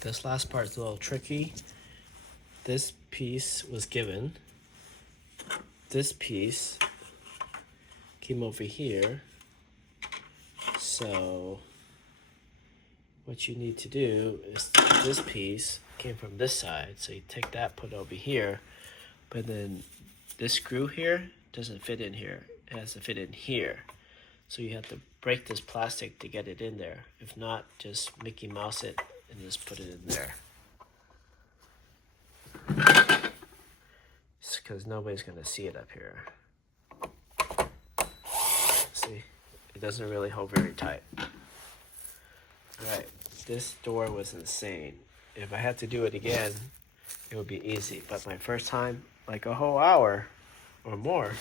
This last part's a little tricky. This piece was given. This piece came over here. So what you need to do is this piece came from this side. So you take that, put it over here. But then this screw here doesn't fit in here. It has to fit in here. So you have to break this plastic to get it in there. If not, just Mickey Mouse it and just put it in there. Because nobody's gonna see it up here. See, it doesn't really hold very tight. Alright, this door was insane. If I had to do it again, it would be easy. But my first time, like a whole hour or more,